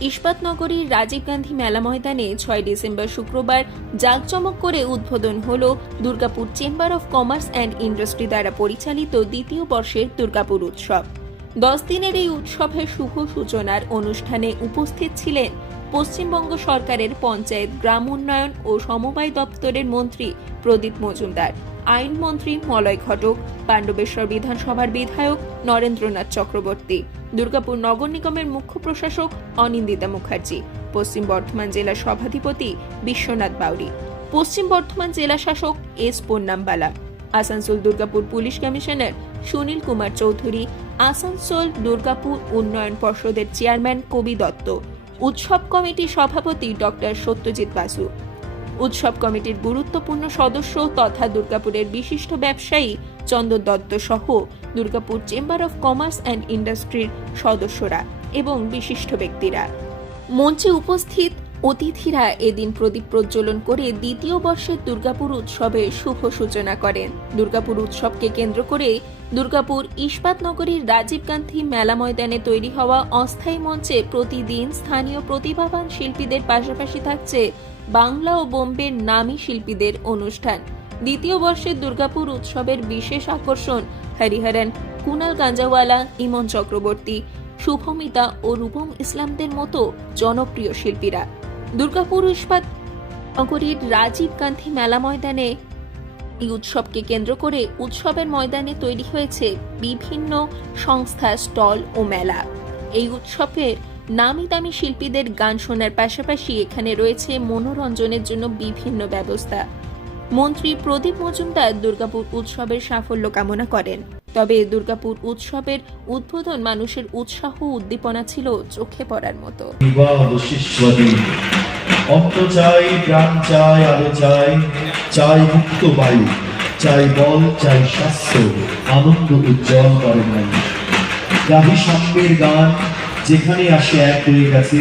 ইস্পাতনগরীর রাজীব গান্ধী মেলা ময়দানে ছয় ডিসেম্বর শুক্রবার জাঁকজমক করে উদ্বোধন হল Durgapur chamber of commerce and industry দ্বারা পরিচালিত দ্বিতীয় বর্ষের দুর্গাপুর উৎসব। দশ দিনের এই উৎসবের শুভ সূচনার অনুষ্ঠানে উপস্থিত ছিলেন পশ্চিমবঙ্গ সরকারের পঞ্চায়েত, গ্রাম উন্নয়ন ও সমবায় দপ্তরের মন্ত্রী প্রদীপ মজুমদার আইনমন্ত্রী মলয় ঘটক, পাণ্ডবেশ্বর বিধানসভার বিধায়ক নরেন্দ্রনাথ চক্রবর্তী। দুর্গাপুর নগর নিগমের মুখ্য প্রশাসক অনিন্দিতা মুখার্জি, পশ্চিম বর্ধমান জেলা সভাধিপতি বিশ্বনাথ বাউরি, পশ্চিম বর্ধমান জেলা শাসক S Pannambala Asansol Durgapur police commissioner Sunil Kumar Chowdhury, Asansol Durgapur উন্নয়ন পর্ষদের চেয়ারম্যান কবি দত্ত, উৎসব কমিটির সভাপতি ডক্টর সত্যজিৎ বাসু উৎসব কমিটির গুরুত্বপূর্ণ সদস্য তথা দুর্গাপুরের বিশিষ্ট ব্যবসায়ী চন্দন দত্ত সহ Durgapur chamber of commerce and ইন্ডাস্ট্রির সদস্যরা এবং বিশিষ্ট ব্যক্তিরা। মঞ্চে উপস্থিত অতিথিরা এদিন প্রদীপ প্রজ্বলন করে দ্বিতীয় বর্ষের দুর্গাপুর উৎসবে শুভ সূচনা করেন। দুর্গাপুর উৎসবকে কেন্দ্র করে দুর্গাপুর ইস্পাত নগরীর রাজীব গান্ধী মেলা ময়দানে তৈরি হওয়া অস্থায়ী মঞ্চে প্রতিদিন স্থানীয় প্রতিভাবান শিল্পীদের পাশাপাশি থাকছে বাংলা ও বোম্বের নামী শিল্পীদের অনুষ্ঠান। দ্বিতীয় বর্ষের দুর্গাপুর উৎসবের বিশেষ আকর্ষণ হরিহরন কুনাল গাঞ্জাওয়ালা, ইমন চক্রবর্তী, শুভমিতা ও রূপম ইসলামদের মতো জনপ্রিয় শিল্পীরা। দুর্গাপুর ইস্পাত নগরীর রাজীব গান্ধী মেলা ময়দানে এই উৎসবকে কেন্দ্র করে উৎসবের ময়দানে তৈরি হয়েছে বিভিন্ন সংস্থা, স্টল ও মেলা। এই উৎসবের নামি দামি শিল্পীদের গান শোনার পাশাপাশি এখানে রয়েছে মনোরঞ্জনের জন্য বিভিন্ন ব্যবস্থা। মন্ত্রী প্রদীপ মজুমদার দুর্গাপুর উৎসবের সাফল্য কামনা করেন। তবে দুর্গাপুর উৎসবের উদ্বোধন মানুষের উৎসাহ উদ্দীপনা ছিল চোখে পড়ার মতো। অর্থ চাই, প্রাণ চাই, আলো চাই চাই মুক্ত বায়ু, চাই বল, চাই স্বাস্থ্য, আনন্দ উজ্জ্বল করেন মানুষ। গান যেখানে আসে এক হয়ে গেছে।